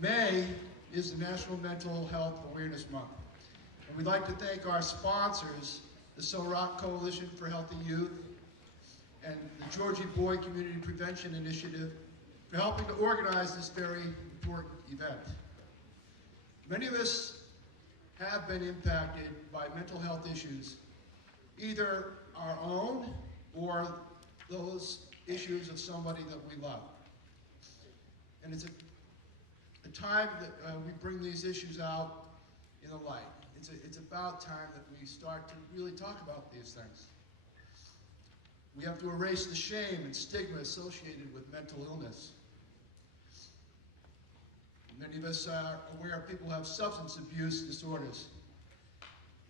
May is the National Mental Health Awareness Month. And we'd like to thank our sponsors, the So-Rock Coalition for Healthy Youth and the Georgie Boy Community Prevention Initiative for helping to organize this very important event. Many of us have been impacted by mental health issues, either our own or those issues of somebody that we love. And it's a time that we bring these issues out in the light. It's about time that we start to really talk about these things. We have to erase the shame and stigma associated with mental illness. Many of us are aware people have substance abuse disorders.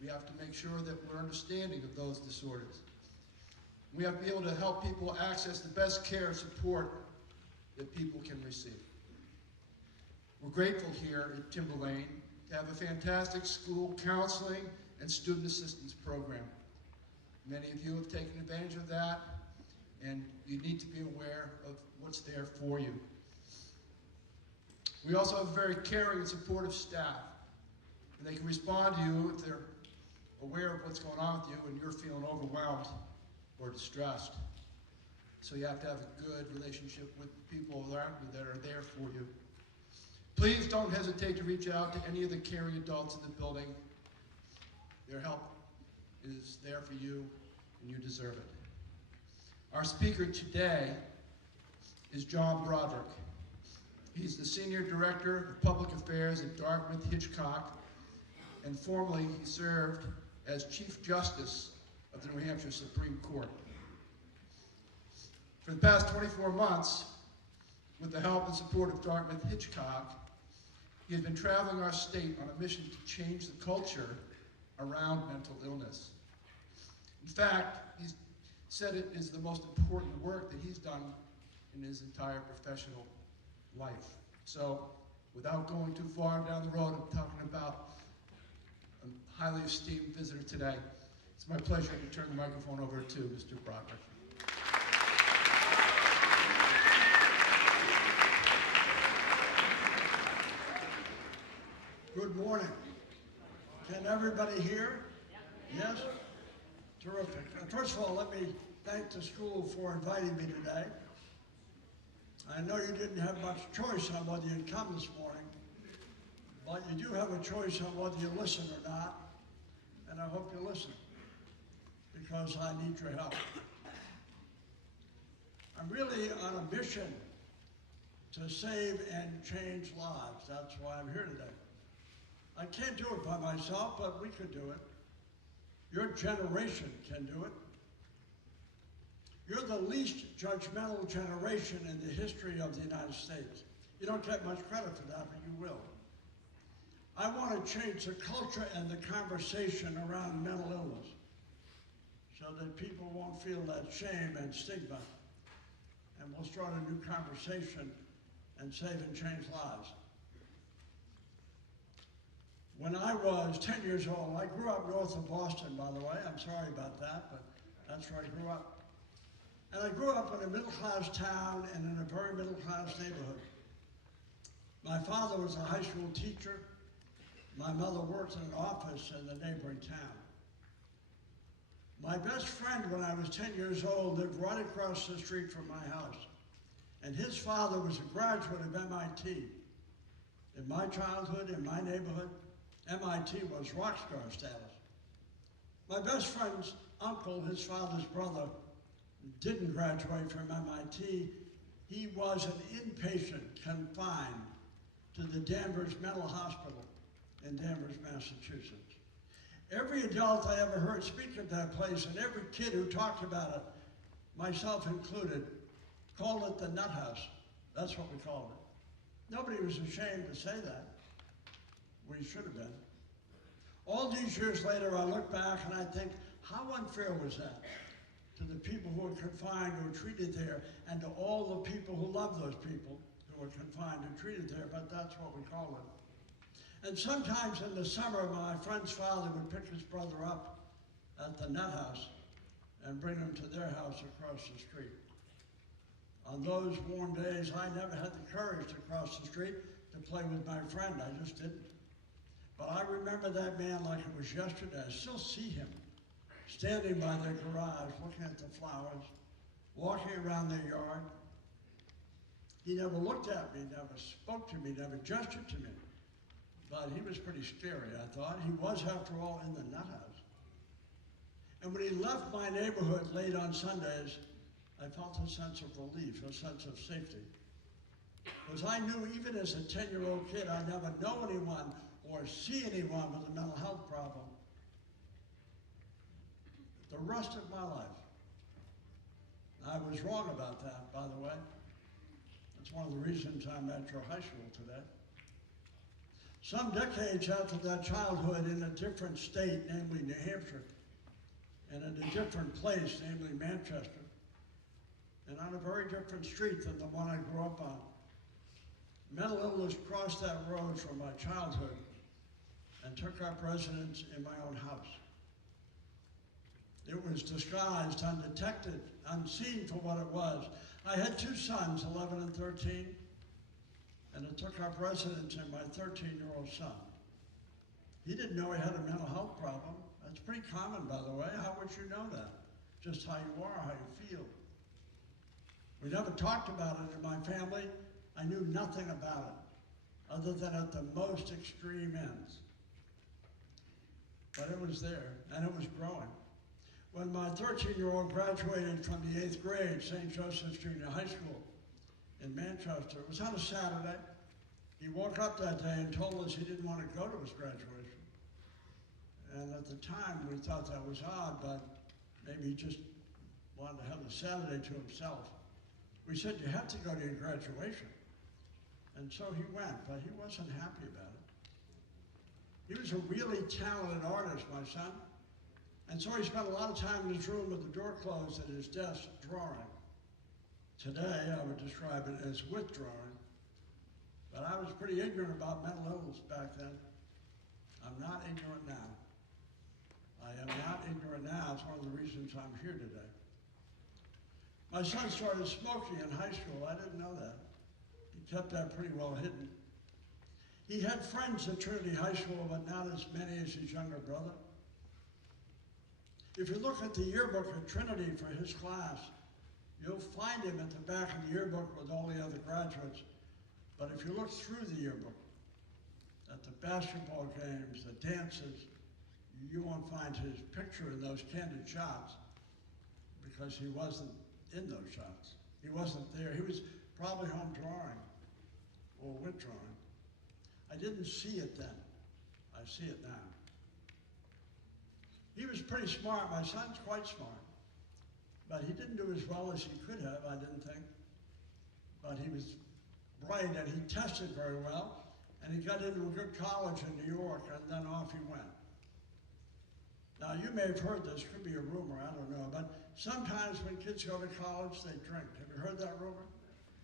We have to make sure that we're understanding of those disorders. We have to be able to help people access the best care and support that people can receive. We're grateful here at Timberlane to have a fantastic school counseling and student assistance program. Many of you have taken advantage of that, and you need to be aware of what's there for you. We also have a very caring and supportive staff, and they can respond to you if they're aware of what's going on with you and you're feeling overwhelmed or distressed. So you have to have a good relationship with people around you that are there for you. Please don't hesitate to reach out to any of the caring adults in the building. Their help is there for you, and you deserve it. Our speaker today is John Broderick. He's the Senior Director of Public Affairs at Dartmouth-Hitchcock, and formerly he served as Chief Justice of the New Hampshire Supreme Court. For the past 24 months, with the help and support of Dartmouth-Hitchcock, he has been traveling our state on a mission to change the culture around mental illness. In fact, he's said it is the most important work that he's done in his entire professional life. So, without going too far down the road of talking about a highly esteemed visitor today, it's my pleasure to turn the microphone over to Mr. Broderick. Good morning. Can everybody hear? Yes? Terrific. First of all, let me thank the school for inviting me today. I know you didn't have much choice on whether you'd come this morning, but you do have a choice on whether you listen or not, and I hope you listen, because I need your help. I'm really on a mission to save and change lives. That's why I'm here today. I can't do it by myself, but we could do it. Your generation can do it. You're the least judgmental generation in the history of the United States. You don't get much credit for that, but you will. I want to change the culture and the conversation around mental illness so that people won't feel that shame and stigma, and we'll start a new conversation and save and change lives. When I was 10 years old, I grew up north of Boston, by the way. I'm sorry about that, but that's where I grew up. And I grew up in a middle-class town and in a very middle-class neighborhood. My father was a high school teacher. My mother worked in an office in the neighboring town. My best friend, when I was 10 years old, lived right across the street from my house. And his father was a graduate of MIT. In my childhood, in my neighborhood, MIT was rock star status. My best friend's uncle, his father's brother, didn't graduate from MIT. He was an inpatient confined to the Danvers Mental Hospital in Danvers, Massachusetts. Every adult I ever heard speak at that place, and every kid who talked about it, myself included, called it the nut house. That's what we called it. Nobody was ashamed to say that. We should have been. All these years later, I look back and I think, how unfair was that to the people who were confined, who were treated there, and to all the people who love those people who were confined and treated there, but that's what we call it. And sometimes in the summer, my friend's father would pick his brother up at the nut house and bring him to their house across the street. On those warm days, I never had the courage to cross the street to to play with my friend. I just didn't. But I remember that man like it was yesterday. I still see him standing by their garage, looking at the flowers, walking around their yard. He never looked at me, never spoke to me, never gestured to me. But he was pretty scary, I thought. He was, after all, in the nut house. And when he left my neighborhood late on Sundays, I felt a sense of relief, a sense of safety. Because I knew even as a 10-year-old kid, I'd never know anyone or see anyone with a mental health problem the rest of my life. I was wrong about that, by the way. That's one of the reasons I'm at your high school today. Some decades after that childhood in a different state, namely New Hampshire, and in a different place, namely Manchester, and on a very different street than the one I grew up on, mental illness crossed that road from my childhood and took up residence in my own house. It was disguised, undetected, unseen for what it was. I had two sons, 11 and 13, and it took up residence in my 13-year-old son. He didn't know he had a mental health problem. That's pretty common, by the way. How would you know that? Just how you are, how you feel. We never talked about it in my family. I knew nothing about it, other than at the most extreme ends. But it was there, and it was growing. When my 13-year-old graduated from the 8th grade, St. Joseph's Junior High School in Manchester, it was on a Saturday. He woke up that day and told us he didn't want to go to his graduation. And at the time, we thought that was odd, but maybe he just wanted to have the Saturday to himself. We said, you have to go to your graduation. And so he went, but he wasn't happy about it. He was a really talented artist, my son. And so he spent a lot of time in his room with the door closed at his desk drawing. Today, I would describe it as withdrawing. But I was pretty ignorant about mental illness back then. I'm not ignorant now. I am not ignorant now. It's one of the reasons I'm here today. My son started smoking in high school. I didn't know that. He kept that pretty well hidden. He had friends at Trinity High School, but not as many as his younger brother. If you look at the yearbook at Trinity for his class, you'll find him at the back of the yearbook with all the other graduates. But if you look through the yearbook, at the basketball games, the dances, you won't find his picture in those candid shots because he wasn't in those shots. He wasn't there. He was probably home drawing or withdrawing. I didn't see it then. I see it now. He was pretty smart. My son's quite smart. But he didn't do as well as he could have, I didn't think. But he was bright and he tested very well. And he got into a good college in New York, and then off he went. Now, you may have heard this, could be a rumor, I don't know, but sometimes when kids go to college, they drink. Have you heard that rumor?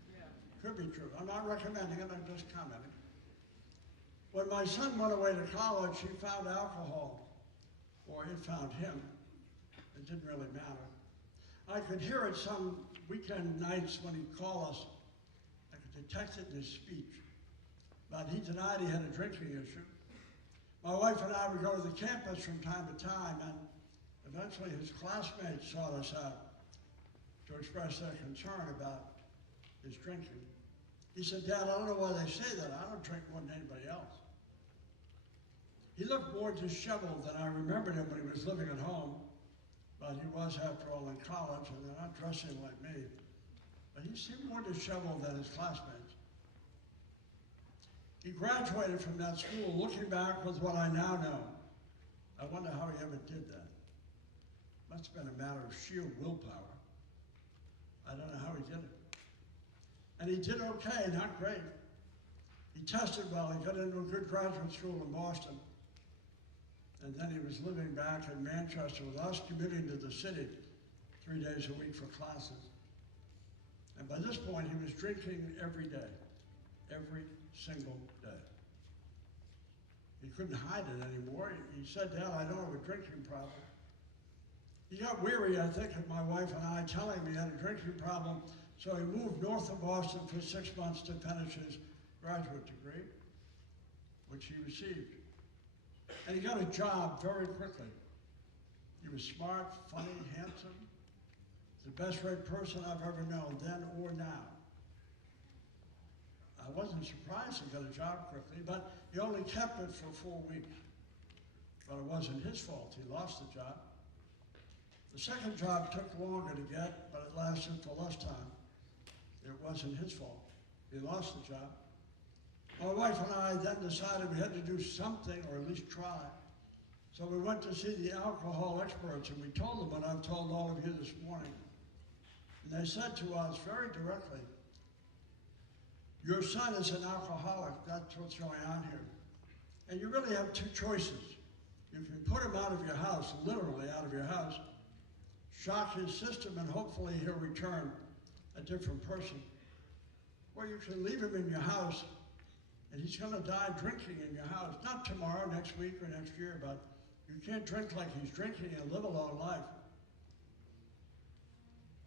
Yeah. Could be true. I'm not recommending it, I'm just commenting. When my son went away to college, he found alcohol, or it found him. It didn't really matter. I could hear it some weekend nights when he'd call us. I could detect it in his speech. But he denied he had a drinking issue. My wife and I would go to the campus from time to time, and eventually his classmates sought us out to express their concern about his drinking. He said, Dad, I don't know why they say that. I don't drink more than anybody else. He looked more disheveled than I remembered him when he was living at home, but he was, after all, in college, and they're not dressing like me. But he seemed more disheveled than his classmates. He graduated from that school. Looking back with what I now know, I wonder how he ever did that. Must have been a matter of sheer willpower. I don't know how he did it. And he did okay, not great. He tested well. He got into a good graduate school in Boston. And then he was living back in Manchester with us, commuting to the city 3 days a week for classes. And by this point, he was drinking every day, every single day. He couldn't hide it anymore. He said, Dad, I don't have a drinking problem. He got weary, I think, of my wife and I telling me he had a drinking problem, so he moved north of Boston for 6 months to finish his graduate degree, which he received. And he got a job very quickly. He was smart, funny, handsome, the best read person I've ever known, then or now. I wasn't surprised he got a job quickly, but he only kept it for 4 weeks. But it wasn't his fault, he lost the job. The second job took longer to get, but it lasted for less time. It wasn't his fault, he lost the job. My wife and I then decided we had to do something, or at least try. So we went to see the alcohol experts, and we told them what I've told all of you this morning. And they said to us very directly, your son is an alcoholic, that's what's going on here. And you really have two choices. You can put him out of your house, literally out of your house, shock his system, and hopefully he'll return a different person. Or you can leave him in your house, and he's going to die drinking in your house. Not tomorrow, next week, or next year, but you can't drink like he's drinking and live a long life.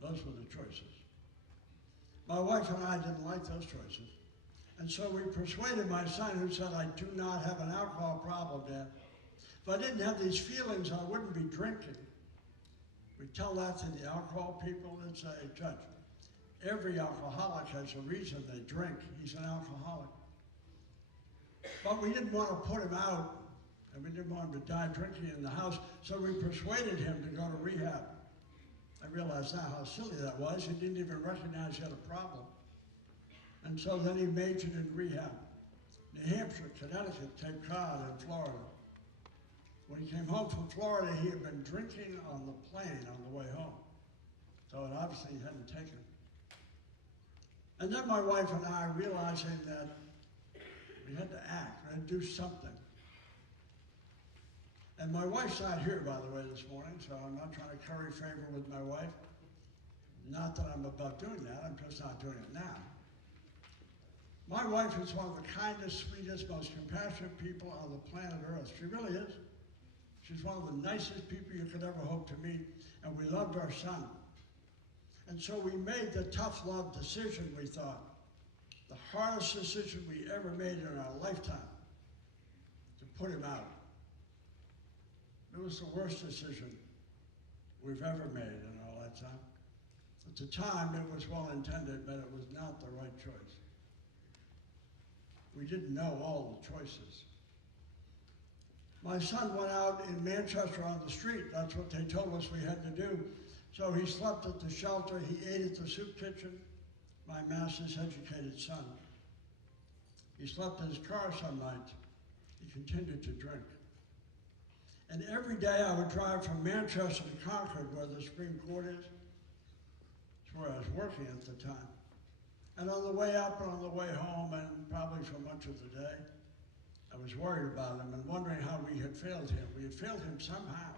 Those were the choices. My wife and I didn't like those choices. And so we persuaded my son, who said, I do not have an alcohol problem, Dad. If I didn't have these feelings, I wouldn't be drinking. We tell that to the alcohol people and say, Judge, every alcoholic has a reason they drink. He's an alcoholic. But we didn't want to put him out, and we didn't want him to die drinking in the house, so we persuaded him to go to rehab. I realize now how silly that was. He didn't even recognize he had a problem. And so then he majored in rehab. New Hampshire, Connecticut, Cape Cod, and Florida. When he came home from Florida, he had been drinking on the plane on the way home. So it obviously hadn't taken. And then my wife and I, realizing that we had to act, we had to do something. And my wife's not here, by the way, this morning, so I'm not trying to curry favor with my wife. Not that I'm above doing that, I'm just not doing it now. My wife is one of the kindest, sweetest, most compassionate people on the planet Earth. She really is. She's one of the nicest people you could ever hope to meet, and we loved our son. And so we made the tough love decision, we thought, the hardest decision we ever made in our lifetime, to put him out. It was the worst decision we've ever made in our lifetime. At the time, it was well intended, but it was not the right choice. We didn't know all the choices. My son went out in Manchester on the street. That's what they told us we had to do. So he slept at the shelter, he ate at the soup kitchen, my master's educated son. He slept in his car some nights. He continued to drink. And every day I would drive from Manchester to Concord, where the Supreme Court is. It's where I was working at the time. And on the way up and on the way home, and probably for much of the day, I was worried about him and wondering how we had failed him. We had failed him somehow.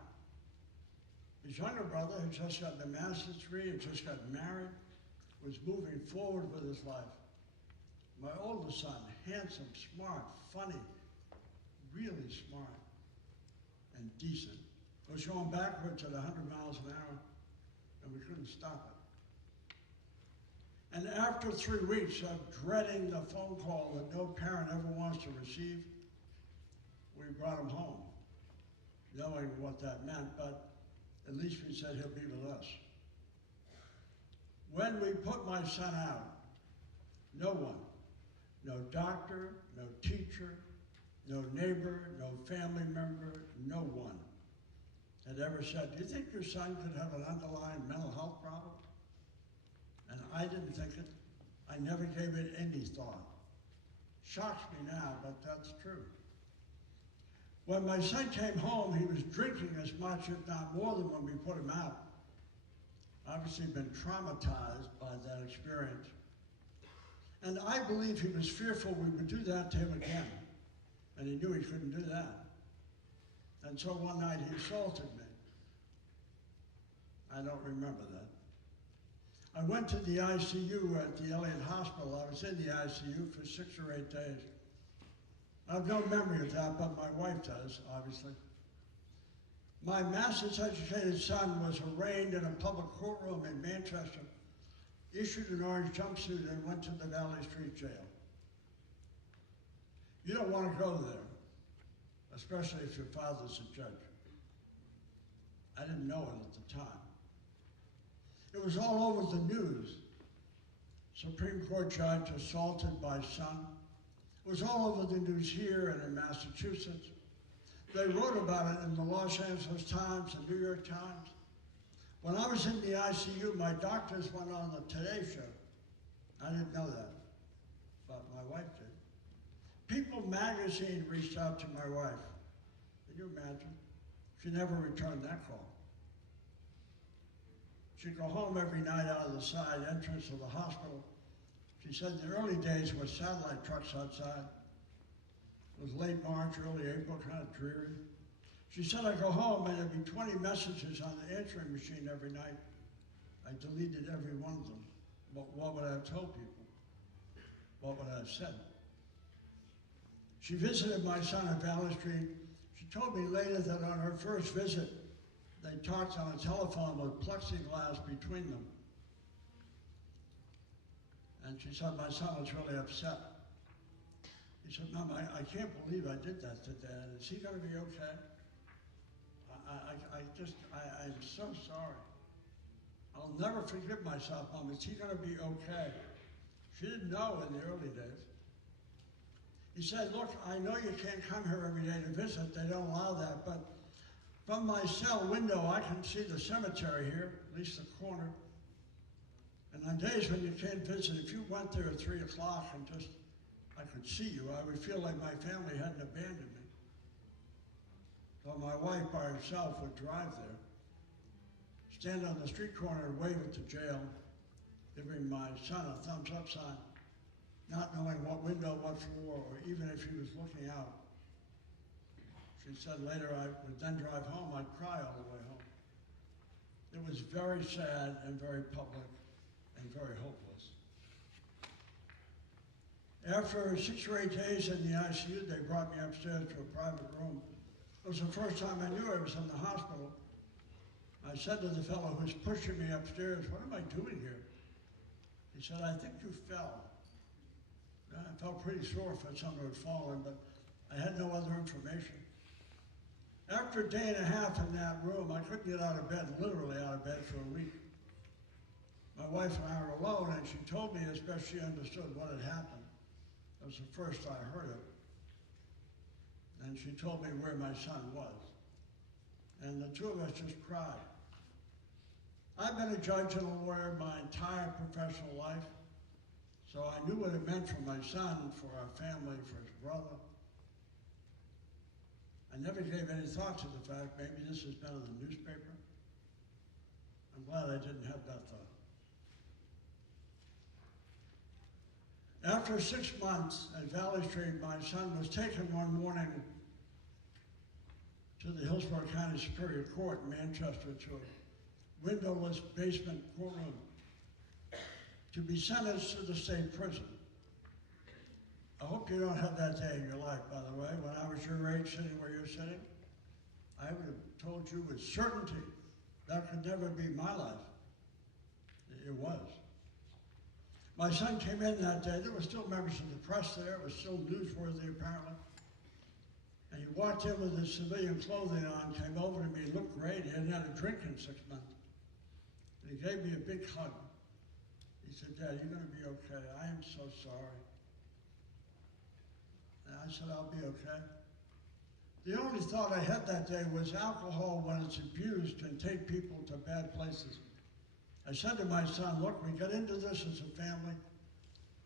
His younger brother had just gotten a master's degree, had just gotten married, was moving forward with his life. My oldest son, handsome, smart, funny, really smart, and decent, was going backwards at 100 miles an hour, and we couldn't stop it. And after 3 weeks of dreading the phone call that no parent ever wants to receive, we brought him home, knowing what that meant, but at least we said he'll be with us. When we put my son out, no one, no doctor, no teacher, no neighbor, no family member, no one had ever said, do you think your son could have an underlying mental health problem? And I didn't think it. I never gave it any thought. Shocks me now, but that's true. When my son came home, he was drinking as much, if not more, than when we put him out. Obviously been traumatized by that experience. And I believe he was fearful we would do that to him again. And he knew he couldn't do that. And so one night he assaulted me. I don't remember that. I went to the ICU at the Elliott Hospital. I was in the ICU for 6 or 8 days. I have no memory of that, but my wife does, obviously. My master's educated son was arraigned in a public courtroom in Manchester, issued an orange jumpsuit, and went to the Valley Street jail. You don't want to go there, especially if your father's a judge. I didn't know it at the time. It was all over the news. Supreme Court judge assaulted by son. It was all over the news here and in Massachusetts. They wrote about it in the Los Angeles Times and New York Times. When I was in the ICU, my doctors went on the Today Show. I didn't know that, but my wife did. People magazine reached out to my wife. Can you imagine? She never returned that call. She'd go home every night out of the side entrance of the hospital. She said in the early days with satellite trucks outside. It was late March, early April, kind of dreary. She said I'd go home and there'd be 20 messages on the answering machine every night. I deleted every one of them. But what would I have told people? What would I have said? She visited my son at Valley Street. She told me later that on her first visit, they talked on a telephone with plexiglass between them. And she said my son was really upset. He said, Mom, I can't believe I did that to Dad. Is he going to be okay? I'm so sorry. I'll never forgive myself, Mom. Is he going to be okay? She didn't know in the early days. He said, look, I know you can't come here every day to visit. They don't allow that, but from my cell window, I can see the cemetery here, at least the corner. And on days when you can't visit, if you went there at 3 o'clock and just, I could see you, I would feel like my family hadn't abandoned me. So my wife by herself would drive there, stand on the street corner and wave at the jail, giving my son a thumbs up sign, not knowing what window, what floor, or even if he was looking out. She said later I would then drive home, I'd cry all the way home. It was very sad and very public and very hopeless. After 6 or 8 days in the ICU, they brought me upstairs to a private room. It was the first time I knew I was in the hospital. I said to the fellow who was pushing me upstairs, what am I doing here? He said, I think you fell. I felt pretty sore if someone had fallen, but I had no other information. After a day and a half in that room, I couldn't get out of bed, literally out of bed for a week. My wife and I were alone, and she told me as best she understood what had happened. That was the first I heard of. And she told me where my son was. And the two of us just cried. I've been a judge and a lawyer my entire professional life, so I knew what it meant for my son, for our family, for his brother. I never gave any thought to the fact maybe this has been in the newspaper. I'm glad I didn't have that thought. After 6 months at Valley Street, my son was taken one morning to the Hillsborough County Superior Court in Manchester to a windowless basement courtroom to be sentenced to the state prison. I hope you don't have that day in your life, by the way. When I was your age, sitting where you're sitting, I would have told you with certainty that could never be my life. It was. My son came in that day. There were still members of the press there. It was still newsworthy, apparently. And he walked in with his civilian clothing on, came over to me, looked great. He hadn't had a drink in 6 months. And he gave me a big hug. He said, Dad, you're going to be okay. I am so sorry. And I said, I'll be okay. The only thought I had that day was alcohol, when it's abused, can take people to bad places. I said to my son, look, we got into this as a family,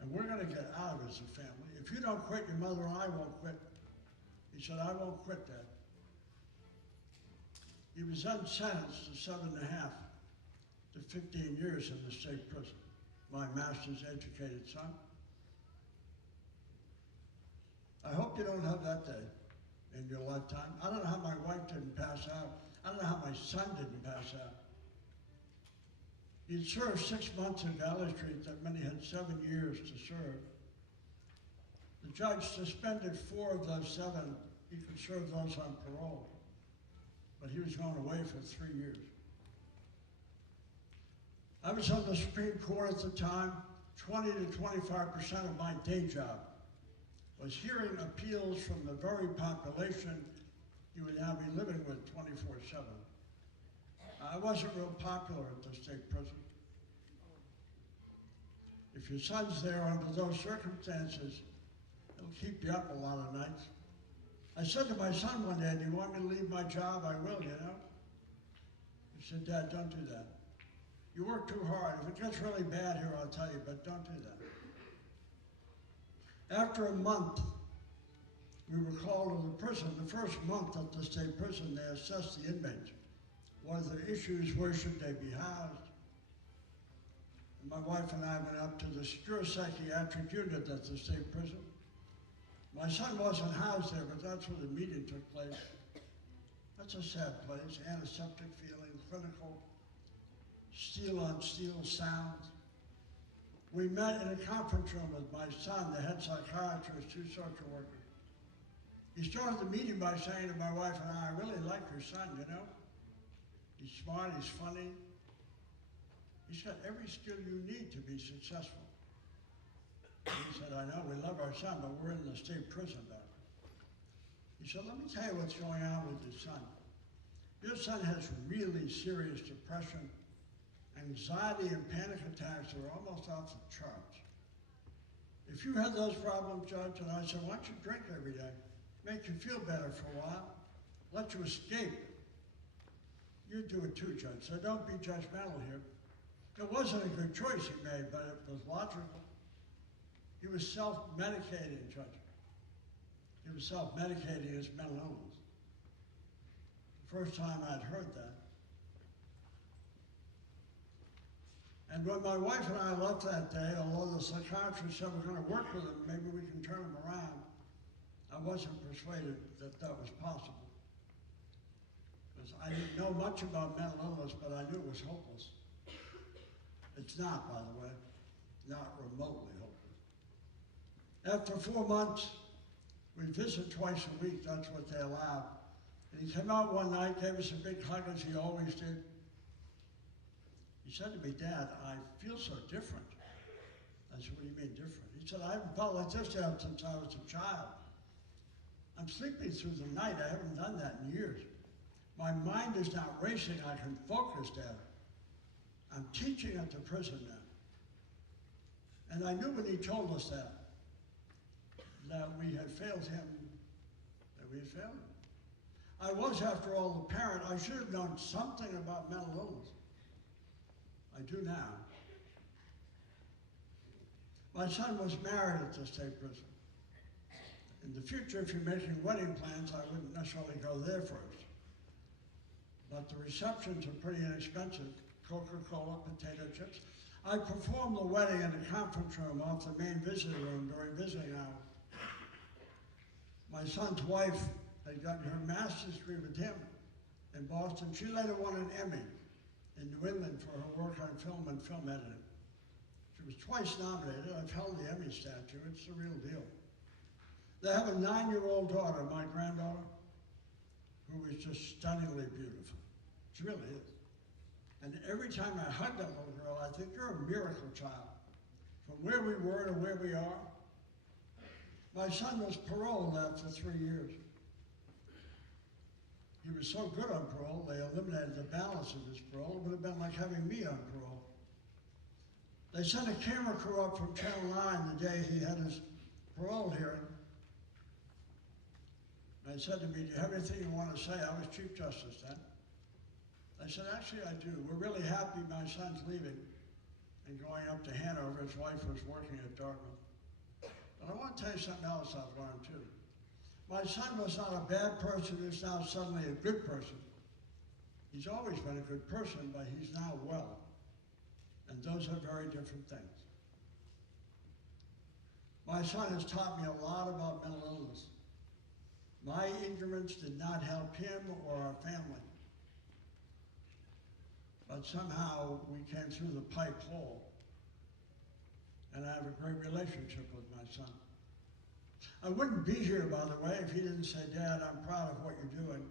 and we're going to get out as a family. If you don't quit, your mother and I won't quit. He said, I won't quit, Dad. He was then sentenced to 7.5 to 15 years in the state prison. My master's educated son. I hope you don't have that day in your lifetime. I don't know how my wife didn't pass out. I don't know how my son didn't pass out. He'd served 6 months in Valley Street that many had 7 years to serve. The judge suspended 4 of those 7. He could serve those on parole. But he was going away for 3 years. I was on the Supreme Court at the time. 20 to 25% of my day job was hearing appeals from the very population you would now be living with 24/7. I wasn't real popular at the state prison. If your son's there under those circumstances, it'll keep you up a lot of nights. I said to my son one day, do you want me to leave my job? I will, you know. He said, Dad, don't do that. You work too hard. If it gets really bad here, I'll tell you, but don't do that. After a month, we were called to the prison. The first month at the state prison, they assessed the inmates. What are the issues? Where should they be housed? And my wife and I went up to the secure psychiatric unit at the state prison. My son wasn't housed there, but that's where the meeting took place. That's a sad place. Antiseptic feeling, clinical, steel-on-steel sounds. We met in a conference room with my son, the head psychiatrist, 2 social workers. He started the meeting by saying to my wife and I really like your son, you know. He's smart, he's funny. He's got every skill you need to be successful. He said, I know, we love our son, but we're in the state prison now. He said, let me tell you what's going on with your son. Your son has really serious depression, anxiety, and panic attacks that are almost off the charts. If you had those problems, Judge, and I said, why don't you drink every day? Make you feel better for a while. Let you escape. You do it too, Judge, so don't be judgmental here. It wasn't a good choice he made, but it was logical. He was self-medicating, Judge. He was self-medicating his mental illness. The first time I'd heard that. And when my wife and I left that day, although the psychiatrist said we're going to work with him, maybe we can turn him around, I wasn't persuaded that that was possible. Because I didn't know much about mental illness, but I knew it was hopeless. It's not, by the way, not remotely hopeless. After 4 months, we visit twice a week, that's what they allowed. And he came out one night, gave us a big hug as he always did. He said to me, Dad, I feel so different. I said, what do you mean different? He said, I haven't felt like this since I was a child. I'm sleeping through the night. I haven't done that in years. My mind is not racing. I can focus, Dad. I'm teaching at the prison now. And I knew when he told us that we had failed him, that we had failed him. I was, after all, the parent. I should have known something about mental illness. I do now. My son was married at the state prison. In the future, if you're making wedding plans, I wouldn't necessarily go there first. But the receptions are pretty inexpensive. Coca-Cola, potato chips. I performed the wedding in the conference room off the main visiting room during visiting hours. My son's wife had gotten her master's degree with him in Boston. She later won an Emmy in New England for her work on film and film editing. She was twice nominated. I've held the Emmy statue. It's the real deal. They have a 9-year-old daughter, my granddaughter, who is just stunningly beautiful. She really is. And every time I hug that little girl, I think, you're a miracle child. From where we were to where we are. My son was paroled after 3 years. He was so good on parole, they eliminated the balance of his parole. It would have been like having me on parole. They sent a camera crew up from Channel 9 the day he had his parole hearing. And they said to me, do you have anything you want to say? I was Chief Justice then. I said, actually I do. We're really happy my son's leaving and going up to Hanover. His wife was working at Dartmouth. But I want to tell you something else I've learned too. My son was not a bad person who's now suddenly a good person. He's always been a good person, but he's now well. And those are very different things. My son has taught me a lot about mental illness. My ignorance did not help him or our family. But somehow we came through the pipe hole. And I have a great relationship with my son. I wouldn't be here, by the way, if he didn't say, Dad, I'm proud of what you're doing.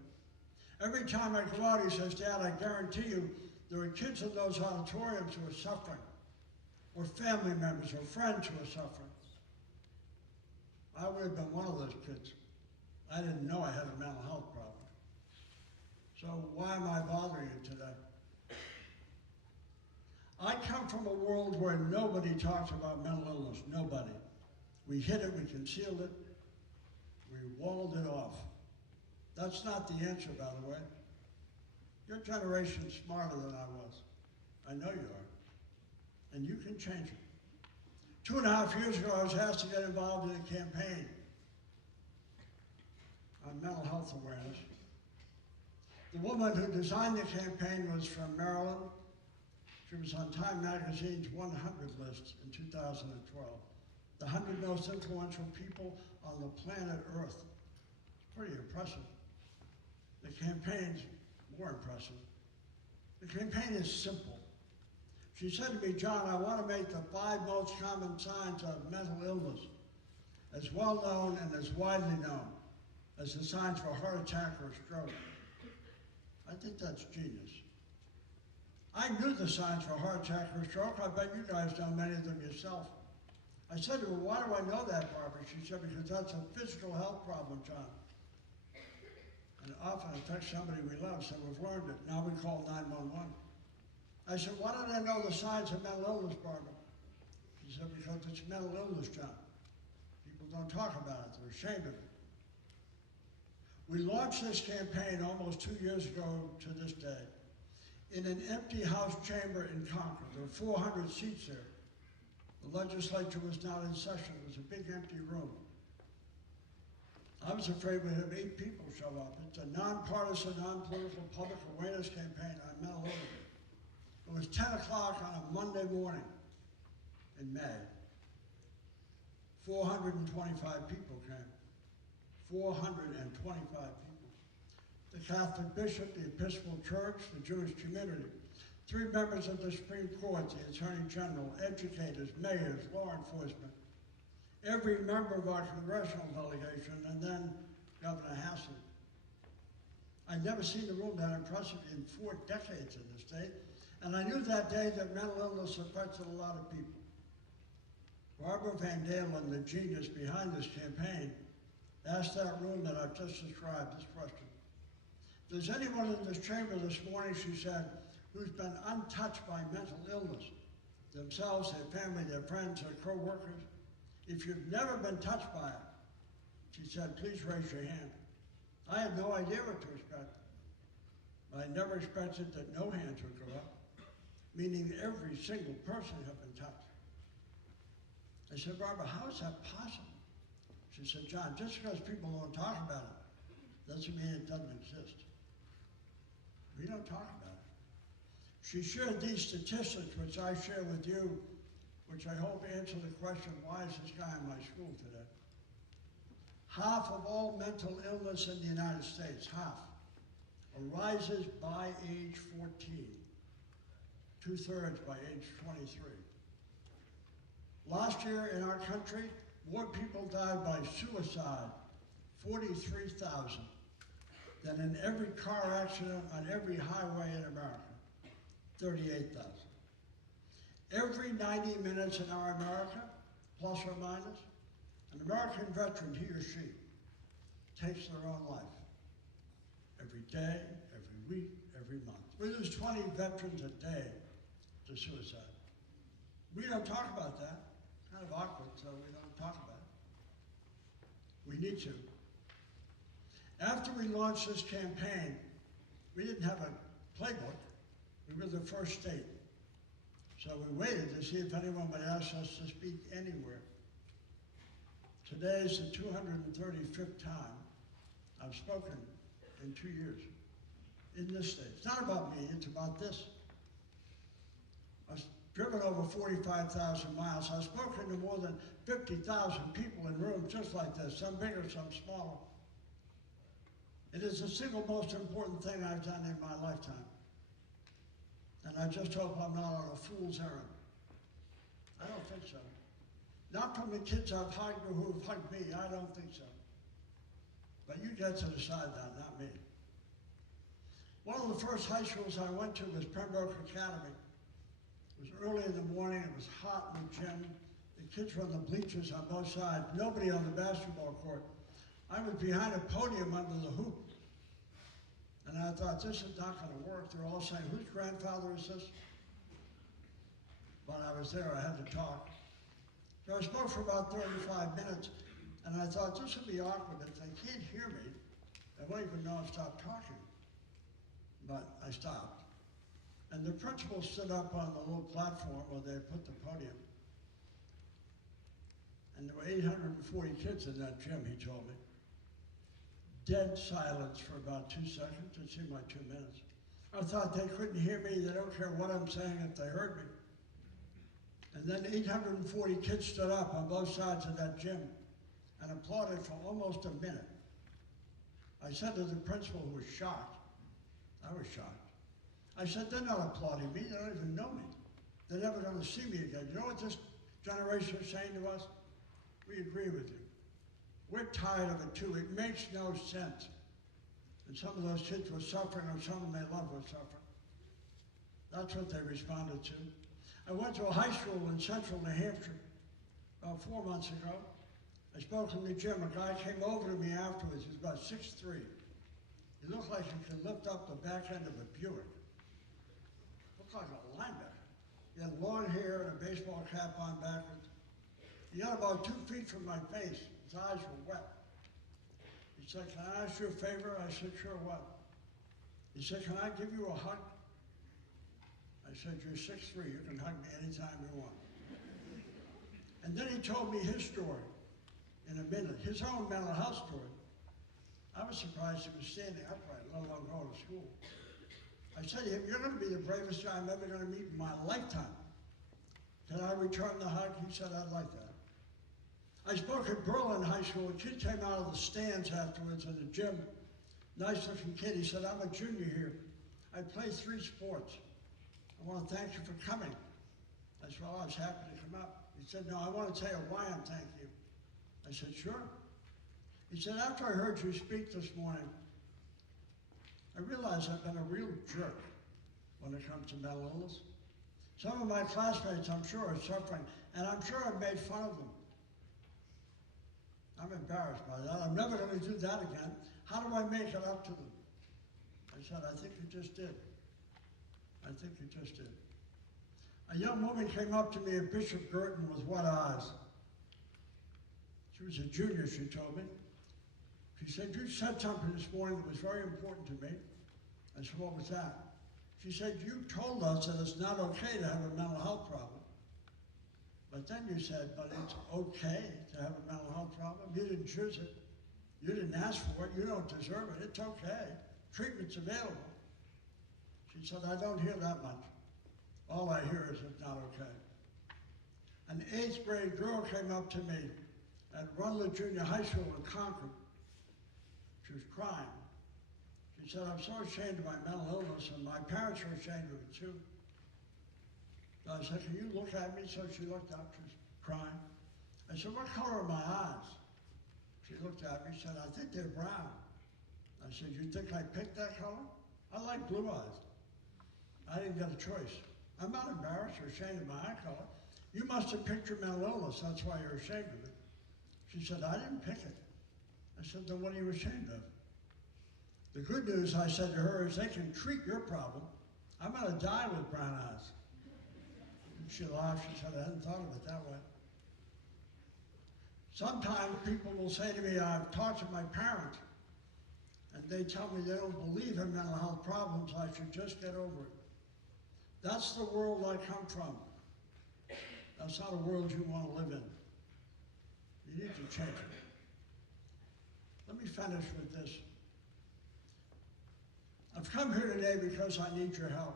Every time I go out, he says, Dad, I guarantee you there are kids in those auditoriums who are suffering, or family members or friends who are suffering. I would have been one of those kids. I didn't know I had a mental health problem. So why am I bothering you today? I come from a world where nobody talks about mental illness, nobody. We hid it, we concealed it, we walled it off. That's not the answer, by the way. Your generation's smarter than I was. I know you are. And you can change it. 2.5 years ago, I was asked to get involved in a campaign on mental health awareness. The woman who designed the campaign was from Maryland. She was on Time Magazine's 100 list in 2012. The 100 most influential people on the planet Earth. It's pretty impressive. The campaign's more impressive. The campaign is simple. She said to me, John, I want to make the 5 most common signs of mental illness as well known and as widely known as the signs for a heart attack or a stroke. I think that's genius. I knew the signs for a heart attack or a stroke. I bet you guys know many of them yourself. I said to her, why do I know that, Barbara? She said, because that's a physical health problem, John. And it often affects somebody we love, so we've learned it. Now we call 911. I said, why did I know the signs of mental illness, Barbara? She said, because it's mental illness, John. People don't talk about it. They're ashamed of it. We launched this campaign almost 2 years ago to this day in an empty House chamber in Concord. There were 400 seats there. The legislature was not in session. It was a big empty room. I was afraid we'd have 8 people show up. It's a nonpartisan, non-political public awareness campaign on mental illness. It was 10 o'clock on a Monday morning in May. 425 people came. 425 people. The Catholic bishop, the Episcopal Church, the Jewish community, 3 members of the Supreme Court, the Attorney General, educators, mayors, law enforcement, every member of our congressional delegation, and then Governor Hassel. I'd never seen a room that impressive in 4 decades in the state, and I knew that day that mental illness affected a lot of people. Barbara Van Dalen, the genius behind this campaign, asked that room that I've just described this question. If there's anyone in this chamber this morning, she said, who's been untouched by mental illness, themselves, their family, their friends, their co-workers, if you've never been touched by it, she said, please raise your hand. I had no idea what to expect. I never expected that no hands would go up, meaning every single person had been touched. I said, Barbara, how is that possible? She said, John, just because people don't talk about it doesn't mean it doesn't exist. We don't talk about it. She shared these statistics, which I share with you, which I hope answer the question, why is this guy in my school today? Half of all mental illness in the United States, half, arises by age 14, 2/3 by age 23. Last year in our country, more people died by suicide, 43,000, than in every car accident on every highway in America, 38,000. Every 90 minutes in our America, plus or minus, an American veteran, he or she, takes their own life. Every day, every week, every month. We lose 20 veterans a day to suicide. We don't talk about that. Kind of awkward, so we don't talk about it. We need to. After we launched this campaign, we didn't have a playbook. We were the first state. So we waited to see if anyone would ask us to speak anywhere. Today is the 235th time I've spoken in 2 years in this state. It's not about me, it's about this. I've driven over 45,000 miles. I've spoken to more than 50,000 people in rooms just like this, some bigger, some smaller. It is the single most important thing I've done in my lifetime. And I just hope I'm not on a fool's errand. I don't think so. Not from the kids I've hugged or who have hugged me, I don't think so. But you get to decide that, not me. One of the first high schools I went to was Pembroke Academy. It was early in the morning, it was hot in the gym, The kids were on the bleachers on both sides, nobody on the basketball court. I was behind a podium under the hoop. And I thought, this is not going to work. They're all saying, whose grandfather is this? When I was there, I had to talk. So I spoke for about 35 minutes, and I thought, this would be awkward. If they can't hear me, they won't even know I've stopped talking. But I stopped. And the principal stood up on the little platform where they put the podium. And there were 840 kids in that gym, he told me. Dead silence for about 2 seconds. It seemed like 2 minutes. I thought they couldn't hear me. They don't care what I'm saying if they heard me. And then 840 kids stood up on both sides of that gym and applauded for almost a minute. I said to the principal, who was shocked, I was shocked. I said, they're not applauding me. They don't even know me. They're never going to see me again. You know what this generation is saying to us? We agree with you. We're tired of it too. It makes no sense. And some of those kids were suffering, or some of them they loved were suffering. That's what they responded to. I went to a high school in central New Hampshire about 4 months ago. I spoke in the gym. A guy came over to me afterwards. He was about 6'3". He looked like he could lift up the back end of a Buick. Looked like a linebacker. He had long hair and a baseball cap on backwards. He got about 2 feet from my face. His eyes were wet. He said, can I ask you a favor? I said, sure, what? He said, can I give you a hug? I said, you're 6'3", you can hug me anytime you want. And then he told me his story in a minute, his own mental health story. I was surprised he was standing upright, let alone going to school. I said to him, you're going to be the bravest guy I'm ever going to meet in my lifetime. Can I return the hug? He said, I'd like that. I spoke at Berlin High School. A kid came out of the stands afterwards in the gym. Nice looking kid. He said, I'm a junior here. I play 3 sports. I want to thank you for coming. I said, well, I was happy to come up. He said, no, I want to tell you why I'm thanking you. I said, sure. He said, after I heard you speak this morning, I realized I've been a real jerk when it comes to mental illness. Some of my classmates, I'm sure, are suffering, and I'm sure I've made fun of them. I'm embarrassed by that. I'm never going to do that again. How do I make it up to them? I said, I think you just did. I think you just did. A young woman came up to me at Bishop Girton with wet eyes. She was a junior, she told me. She said, you said something this morning that was very important to me. I said, what was that? She said, you told us that it's not okay to have a mental health problem. But then you said, but it's okay to have a mental health problem. You didn't choose it. You didn't ask for it. You don't deserve it. It's okay. Treatment's available. She said, I don't hear that much. All I hear is it's not okay. An 8th grade girl came up to me at Rutland Junior High School in Concord. She was crying. She said, I'm so ashamed of my mental illness, and my parents are ashamed of it too. So I said, can you look at me? So she looked up, she was crying. I said, what color are my eyes? She looked at me, said, I think they're brown. I said, you think I picked that color? I like blue eyes. I didn't get a choice. I'm not embarrassed or ashamed of my eye color. You must have picked your mental illness, that's why you're ashamed of it. She said, I didn't pick it. I said, then what are you ashamed of? The good news, I said to her, is they can treat your problem. I'm going to die with brown eyes. And she laughed, she said, I hadn't thought of it that way. Sometimes people will say to me, I've talked to my parents, and they tell me they don't believe in mental health problems, I should just get over it. That's the world I come from. That's not a world you want to live in. You need to change it. Let me finish with this. I've come here today because I need your help.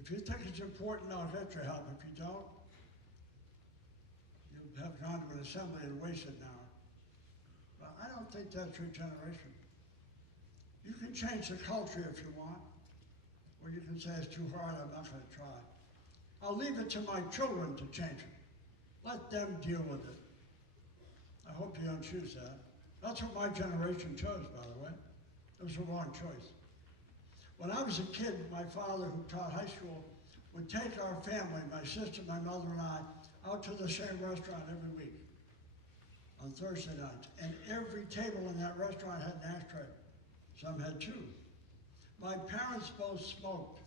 If you think it's important, I'll get your help. If you don't, you'll have gone to an assembly and wasted an hour. But I don't think that's your generation. You can change the culture if you want, or you can say it's too hard, I'm not going to try. I'll leave it to my children to change it. Let them deal with it. I hope you don't choose that. That's what my generation chose, by the way. It was a wrong choice. When I was a kid, my father, who taught high school, would take our family, my sister, my mother, and I, out to the same restaurant every week on Thursday nights. And every table in that restaurant had an ashtray. Some had two. My parents both smoked.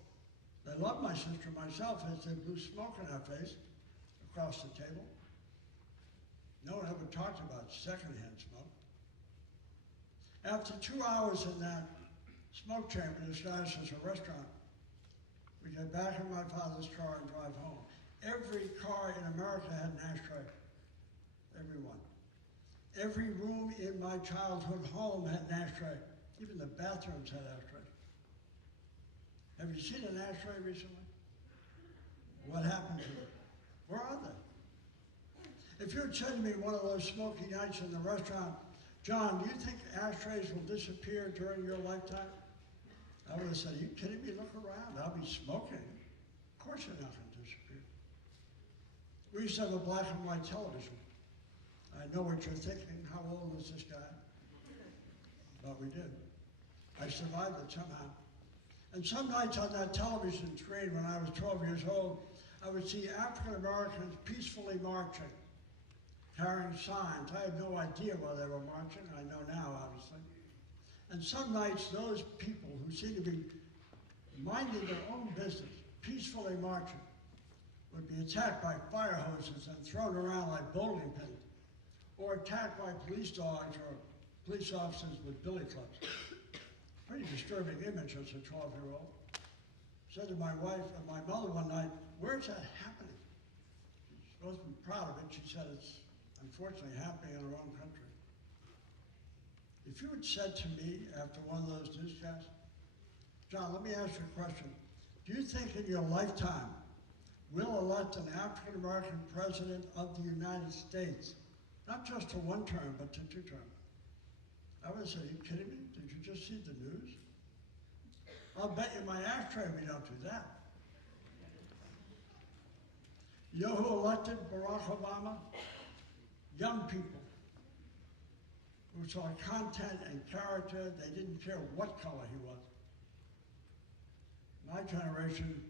They loved my sister and myself as they blew smoke in our face across the table. No one ever talked about secondhand smoke. After 2 hours in that smoke chamber disguised as a restaurant, we get back in my father's car and drive home. Every car in America had an ashtray. Every one. Every room in my childhood home had an ashtray. Even the bathrooms had ashtrays. Have you seen an ashtray recently? What happened to them? Where are they? If you had said to me one of those smoky nights in the restaurant, John, do you think ashtrays will disappear during your lifetime? I would have said, are you kidding me? Look around. I'll be smoking. Of course they're not going to disappear. We used to have a black and white television. I know what you're thinking. How old is this guy? But we did. I survived it somehow. And some nights on that television screen when I was 12 years old, I would see African Americans peacefully marching, carrying signs. I had no idea why they were marching. I know now, obviously. And some nights, those people who seemed to be minding their own business, peacefully marching, would be attacked by fire hoses and thrown around like bowling pins, or attacked by police dogs or police officers with billy clubs. Pretty disturbing image as a 12-year-old. Said to my wife and my mother one night, where's that happening? She's supposed to be proud of it. She said it's unfortunately happening in our own country. If you had said to me after one of those newscasts, John, let me ask you a question. Do you think in your lifetime we'll elect an African-American president of the United States, not just to one term, but to 2 terms? I would have said, are you kidding me? Did you just see the news? I'll bet you my ashtray we don't do that. You know who elected Barack Obama? Young people who saw content and character. They didn't care what color he was. My generation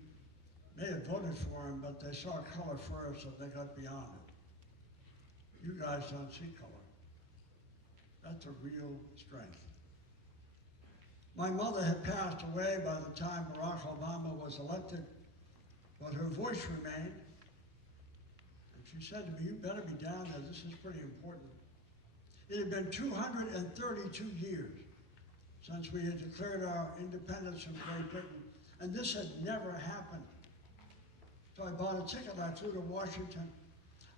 may have voted for him, but they saw color first, so they got beyond it. You guys don't see color. That's a real strength. My mother had passed away by the time Barack Obama was elected, but her voice remained. And she said to me, you better be down there, this is pretty important. It had been 232 years since we had declared our independence from Great Britain, and this had never happened. So I bought a ticket, I flew to Washington.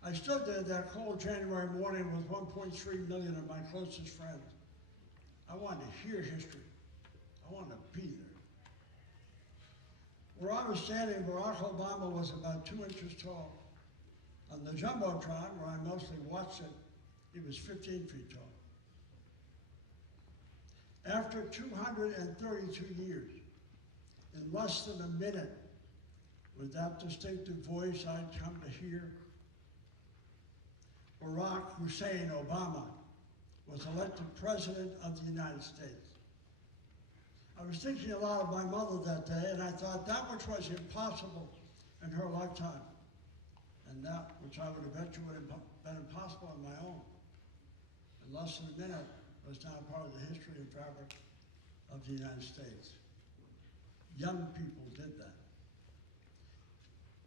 I stood there that cold January morning with 1.3 million of my closest friends. I wanted to hear history. I wanted to be there. Where I was standing, Barack Obama was about 2 inches tall. On the Jumbotron, where I mostly watched it, he was 15 feet tall. After 232 years, in less than a minute, with that distinctive voice I'd come to hear, Barack Hussein Obama was elected President of the United States. I was thinking a lot of my mother that day, and I thought that which was impossible in her lifetime, and that which I would have bet you would have been impossible in my own, in less than a minute, was now part of the history and fabric of the United States. Young people did that.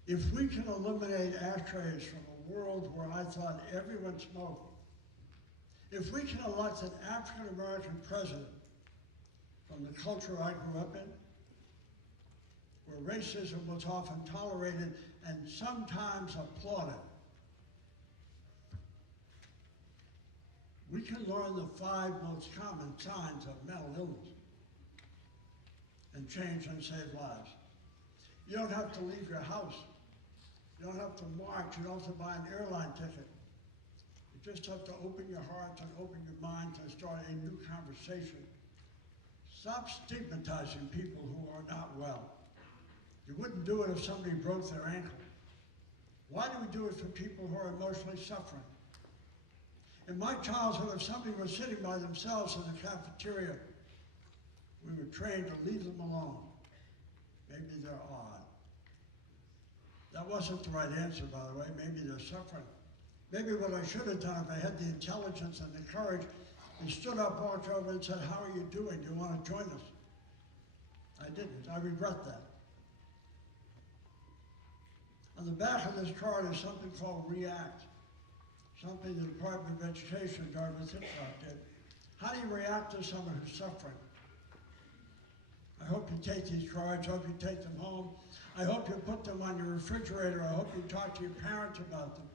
If we can eliminate ashtrays from a world where I thought everyone smoked, if we can elect an African-American president from the culture I grew up in, where racism was often tolerated and sometimes applauded, we can learn the 5 most common signs of mental illness and change and save lives. You don't have to leave your house. You don't have to march. You don't have to buy an airline ticket. You just have to open your heart and open your mind to start a new conversation. Stop stigmatizing people who are not well. You wouldn't do it if somebody broke their ankle. Why do we do it for people who are emotionally suffering? In my childhood, if somebody was sitting by themselves in the cafeteria, we were trained to leave them alone. Maybe they're odd. That wasn't the right answer, by the way. Maybe they're suffering. Maybe what I should have done if I had the intelligence and the courage is stood up, walked over and said, how are you doing? Do you want to join us? I didn't. I regret that. On the back of this card is something called R.E.A.C.T, something the Department of Education, Dartmouth-Hitchcock did. How do you react to someone who's suffering? I hope you take these cards. I hope you take them home. I hope you put them on your refrigerator. I hope you talk to your parents about them.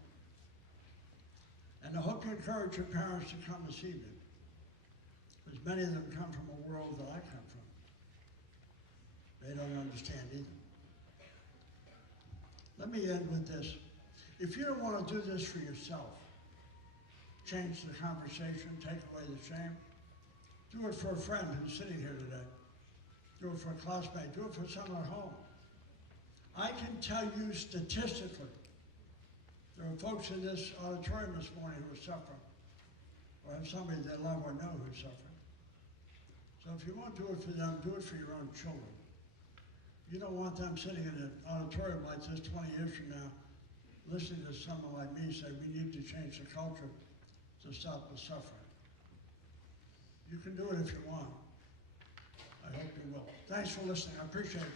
And I hope you encourage your parents to come this evening, because many of them come from a world that I come from. They don't understand either. Let me end with this. If you don't want to do this for yourself, change the conversation, take away the shame, do it for a friend who's sitting here today. Do it for a classmate. Do it for someone at home. I can tell you statistically, there are folks in this auditorium this morning who are suffering, or have somebody they love or know who's suffering. So if you won't do it for them, do it for your own children. You don't want them sitting in an auditorium like this 20 years from now, listening to someone like me say, we need to change the culture to stop the suffering. You can do it if you want. I hope you will. Thanks for listening. I appreciate it.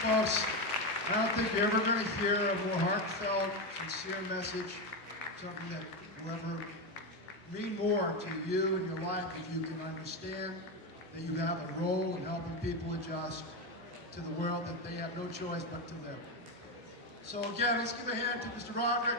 Folks, I don't think you're ever going to hear a more heartfelt, sincere message, something that will ever mean more to you in your life if you can understand that you have a role in helping people adjust to the world that they have no choice but to live. So again, let's give a hand to Mr. Broderick.